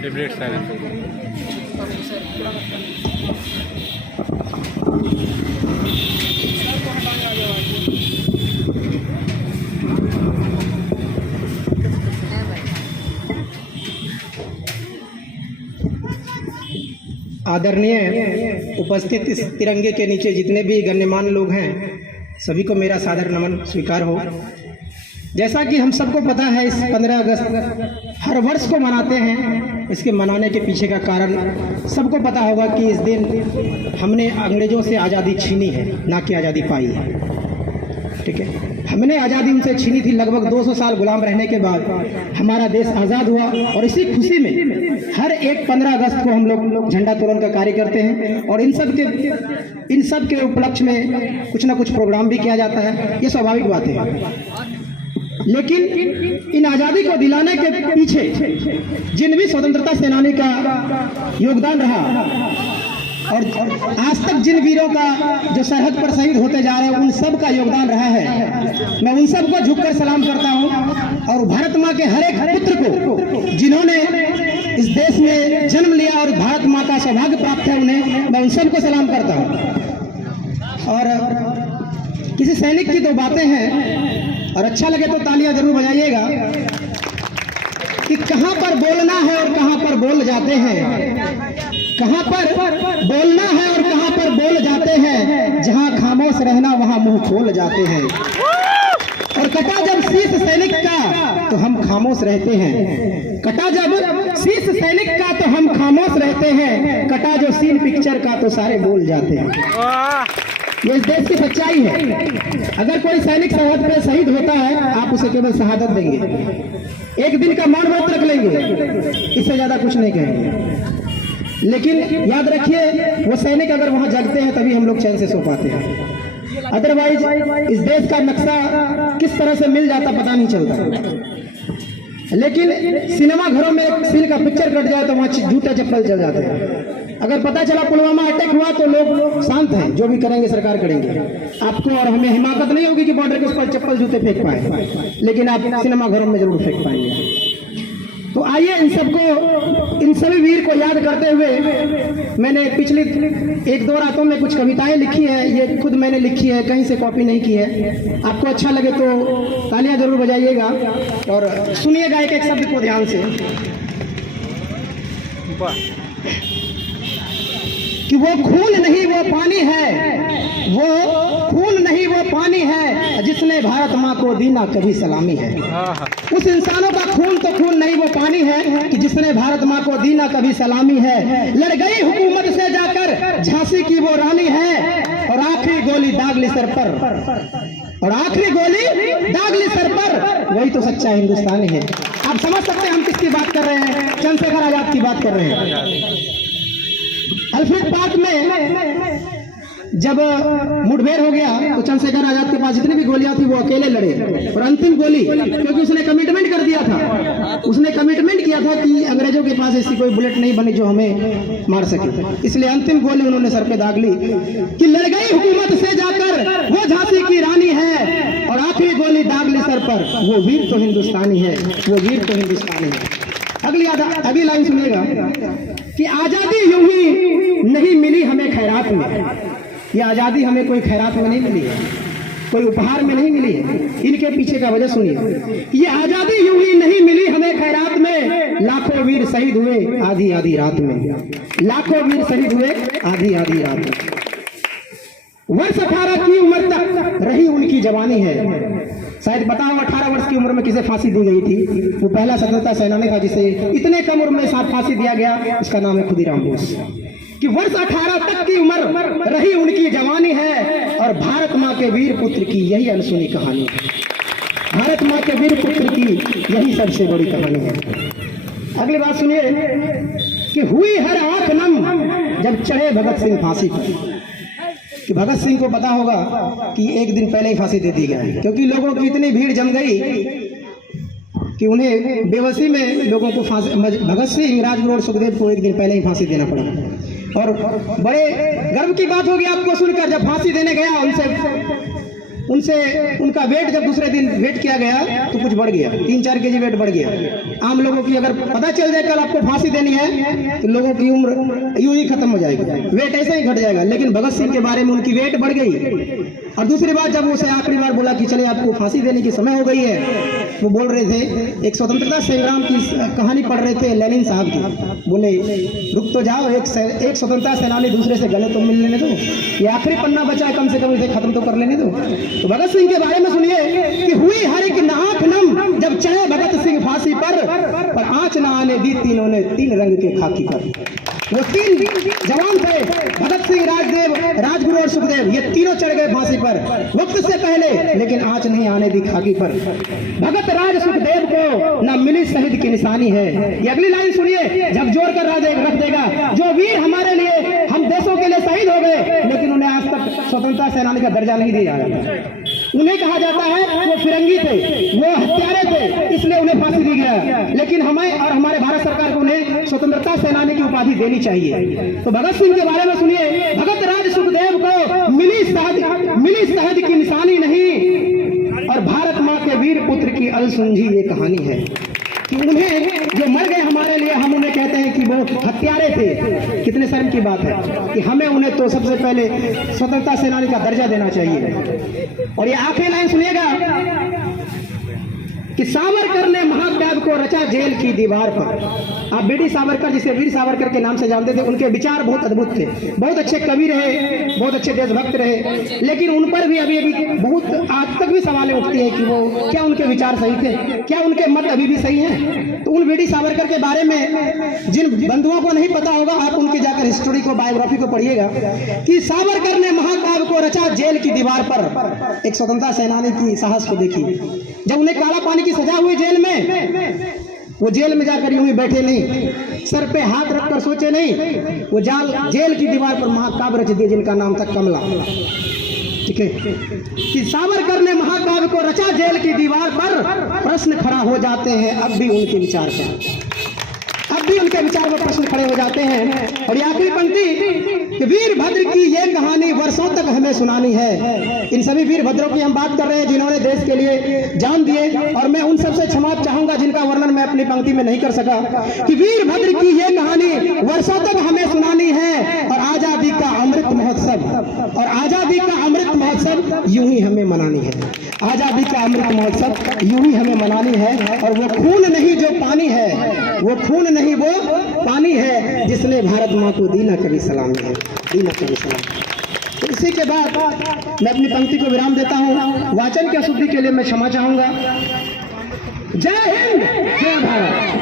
Favourite शायर आदरणीय उपस्थित इस तिरंगे के नीचे जितने भी गण्यमान्य लोग हैं, सभी को मेरा सादर नमन स्वीकार हो। जैसा कि हम सबको पता है, इस 15 अगस्त हर वर्ष को मनाते हैं। इसके मनाने के पीछे का कारण सबको पता होगा कि इस दिन हमने अंग्रेज़ों से आज़ादी छीनी है, ना कि आज़ादी पाई है। ठीक है, हमने आज़ादी उनसे छीनी थी। लगभग 200 साल गुलाम रहने के बाद हमारा देश आज़ाद हुआ और इसी खुशी में हर एक 15 अगस्त को हम लोग झंडा तोलन का कार्य करते हैं और इन सब के उपलक्ष्य में कुछ ना कुछ प्रोग्राम भी किया जाता है। ये स्वाभाविक बात है। लेकिन इन आज़ादी को दिलाने के पीछे जिन भी स्वतंत्रता सेनानी का योगदान रहा और आज तक जिन वीरों का जो सरहद पर शहीद होते जा रहे हैं, उन सब का योगदान रहा है। मैं उन सब को झुककर सलाम करता हूं और भारत माँ के हर एक पुत्र को जिन्होंने इस देश में जन्म लिया और भारत माँ का सौभाग्य प्राप्त है, उन्हें मैं उन सबको सलाम करता हूं। और किसी सैनिक की तो बातें हैं और अच्छा लगे तो तालियां जरूर बजाइएगा कि कहां पर बोलना है और कहां पर बोल जाते हैं, कहां पर बोलना है और कहां पर बोल जाते हैं, जहां खामोश रहना वहां मुंह खोल जाते हैं। और कटा जब शीश सैनिक का तो हम खामोश रहते हैं, कटा जब शीश सैनिक का तो हम खामोश रहते हैं, कटा जो सीन पिक्चर का तो सारे बोल जाते हैं। ये इस देश की सच्चाई है। अगर कोई सैनिक सरहद पे शहीद होता है, आप उसे केवल शहादत देंगे, एक दिन का मौन व्रत रख लेंगे, इससे ज्यादा कुछ नहीं कहेंगे। लेकिन याद रखिए, वो सैनिक अगर वहां जगते हैं तभी हम लोग चैन से सो पाते हैं। अदरवाइज इस देश का नक्शा किस तरह से मिल जाता पता नहीं चलता। लेकिन सिनेमा घरों में एक सीन का पिक्चर कट जाए तो वहां जूते चप्पल चल जाते हैं। अगर पता चला पुलवामा अटैक हुआ तो लोग शांत हैं, जो भी करेंगे सरकार करेंगे। आपको और हमें हिमाकत नहीं होगी कि बॉर्डर के उस पर चप्पल जूते फेंक पाए, लेकिन आप सिनेमा घरों में जरूर फेंक पाएंगे। तो आइए इन सभी वीर को याद करते हुए मैंने पिछली 1-2 रातों में कुछ कविताएं लिखी हैं। ये खुद मैंने लिखी है, कहीं से कॉपी नहीं की है। आपको अच्छा लगे तो तालियां जरूर बजाइएगा और सुनिएगा एक एक शब्द को ध्यान से कि वो खून नहीं वो पानी है, वो खून नहीं वो पानी है, जिसने भारत माँ को दी ना कभी सलामी है। उस इंसानों का खून तो खून नहीं वो पानी है कि जिसने भारत माँ को दी ना कभी सलामी है। लड़ गई हुकूमत से जाकर झांसी की वो रानी है, और आखिरी गोली दाग ली सर पर, और आखिरी गोली दाग ली सर पर, वही तो सच्चा हिंदुस्तानी है। आप समझ सकते हैं हम किसकी बात कर रहे हैं, चंद्रशेखर आजाद की बात कर रहे हैं। अल्फ्रेड पार्क में जब मुठभेड़ हो गया तो चंद्रशेखर आजाद के पास जितनी भी गोलियां थी वो अकेले लड़े, और अंतिम गोली, क्योंकि उसने कमिटमेंट कर दिया था, उसने कमिटमेंट किया था कि अंग्रेजों के पास ऐसी कोई बुलेट नहीं बनी जो हमें मार सके, इसलिए अंतिम गोली उन्होंने सर पे दाग ली कि लड़ गई हुकूमत से जाकर वो झांसी की रानी है, और आखिरी गोली दाग ली सर पर, वो वीर तो हिंदुस्तानी है, वो वीर तो हिंदुस्तानी है। अगली लाइन सुनिएगा कि आजादी यूं ही नहीं मिली हमें खैरात में। ये आजादी हमें कोई खैरात में नहीं मिली है, कोई उपहार में नहीं मिली है। इनके पीछे का वजह सुनिए। ये आजादी यूं ही नहीं मिली हमें खैरात में, लाखों वीर शहीद हुए आधी आधी रात में, लाखों वीर शहीद हुए आधी आधी रात में। वर्ष 18 की उम्र तक रही उनकी जवानी है। शायद बताओ 18 वर्ष की उम्र में किसे फांसी दी गई थी? वो पहला स्वतंत्रता सेनानी था जिसे इतने कम उम्र में साथ फांसी दिया गया, उसका नाम है खुदीराम बोस। कि वर्ष 18 तक की उम्र रही उनकी जवानी है, और भारत माँ के वीर पुत्र की यही अनसुनी कहानी है। भारत माँ के वीर पुत्र की यही सबसे बड़ी कहानी है। अगली बात सुनिए कि हुई हर आंख नम जब चढ़े भगत सिंह फांसी पर। कि भगत सिंह को पता होगा कि एक दिन पहले ही फांसी दे दी गई, क्योंकि लोगों की इतनी भीड़ जम गई कि उन्हें बेबसी में लोगों को फांसी, भगत सिंह, राजगुरु और सुखदेव को एक दिन पहले ही फांसी देना पड़ा। और बड़े गर्व की बात होगी आपको सुनकर, जब फांसी देने गया उनसे उनसे उनका वेट जब दूसरे दिन वेट किया गया तो कुछ बढ़ गया, 3-4 केजी वेट बढ़ गया। आम लोगों की अगर पता चल जाए कल आपको फांसी देनी है तो लोगों की उम्र यूं ही खत्म हो जाएगी, वेट ऐसे ही घट जाएगा। लेकिन भगत सिंह के बारे में उनकी वेट बढ़ गई। और दूसरी बात, जब उसे आखिरी बार बोला कि चले आपको फांसी देने की समय हो गई है, वो बोल रहे थे, एक स्वतंत्रता संग्राम की कहानी पढ़ रहे थे लेनिन साहब की, बोले रुक तो जाओ, एक स्वतंत्रता सेनानी दूसरे से गले तो मिल लेने दो, ये आखिरी पन्ना बचा है, कम से कम इसे खत्म तो कर लेने दो। तो भगत सिंह के बारे में सुनिए कि हुई हर एक नाक नम जब चढ़े भगत सिंह फांसी पर आंच न आने दी तीनों ने 3 रंग के खाकी पर। वो 3 जवान थे, भगत सिंह, राजदेव, राजगुरु और सुखदेव, ये तीनों चढ़ गए फांसी पर वक्त से पहले, लेकिन आंच नहीं आने दी खाकी पर। भगत राज सुखदेव को न मिली शहीद की निशानी है। ये अगली लाइन सुनिए, झकझोर कर रख देगा, जो वीर हमारे लिए, हम देशों के लिए शहीद हो गए, लेकिन उन्हें आज तक स्वतंत्रता सेनानी का दर्जा नहीं दिया जाता। उन्हें कहा जाता है वो फिरंगी थे, वो हत्यारे थे, इसलिए उन्हें फांसी दी गया। लेकिन हमें और हमारे भारत सरकार को उन्हें स्वतंत्रता सेनानी की उपाधि देनी चाहिए। तो भगत सिंह के बारे में सुनिए, भगत राज सुखदेव को मिली शहीद की निशानी नहीं, और भारत माँ के वीर पुत्र की अलसुलझी ये कहानी है कि उन्हें जो मर गए हमारे लिए, हम उन्हें कहते हैं कि वो हत्यारे थे। कितने शर्म की बात है कि हमें उन्हें तो सबसे पहले स्वतंत्रता सेनानी का दर्जा देना चाहिए। और ये आखिरी लाइन सुनिएगा कि सावरकर ने महाकाव्य को रचा जेल की दीवार पर। आप बीडी सावरकर, जिसे वीर सावरकर के नाम से जानते थे, उनके विचार बहुत अद्भुत थे, बहुत अच्छे कवि रहे, बहुत अच्छे देशभक्त रहे, लेकिन उन पर भी अभी बहुत आज तक भी सवालें उठती है कि वो क्या उनके विचार सही थे, क्या उनके मत अभी भी सही हैं। तो उन बीडी सावरकर के बारे में जिन बंधुओं को नहीं पता होगा, आप उनके जाकर हिस्ट्री को, बायोग्राफी को पढ़िएगा कि सावरकर ने महाकाव्य को रचा जेल की दीवार पर। एक स्वतंत्रता सेनानी की साहस को देखिए, जब उन्हें काला पानी की सजा हुई जेल में, वो जेल में जाकर यूं ही बैठे नहीं, सर पे हाथ रखकर सोचे नहीं, वो जेल की दीवार पर महाकाव्य रच दिए जिनका नाम था कमला। ठीक है कि सावरकर ने महाकाव्य को रचा जेल की दीवार पर, प्रश्न खड़ा हो जाते हैं अब भी उनके विचार पर, अब भी उनके विचार पर प्रश्न खड़े हो जाते हैं। और ये आखिरी पंक्ति कि वीरभद्र की ये कहानी वर्षों तक हमें सुनानी है। इन सभी वीरभद्रों की हम बात कर रहे हैं जिन्होंने देश के लिए जान दिए, और मैं उन सबसे क्षमा चाहूंगा जिनका वर्णन मैं अपनी पंक्ति में नहीं कर सका, कि वीरभद्र की ये कहानी वर्षों तक हमें सुनानी है, और आजादी का अमृत महोत्सव, और आजादी का अमृत महोत्सव यूं ही हमें मनानी है। आजादी का अमृत महोत्सव यूं ही हमें मनानी है। और वो खून नहीं जो पानी है, वो खून नहीं वो पानी है, जिसने भारत माँ को दी ना कभी सलामी है, दी ना कभी सलामी। तो इसी के बाद मैं अपनी पंक्ति को विराम देता हूँ। वाचन की अशुद्धि के लिए मैं क्षमा चाहूंगा। जय हिंद, जय भारत।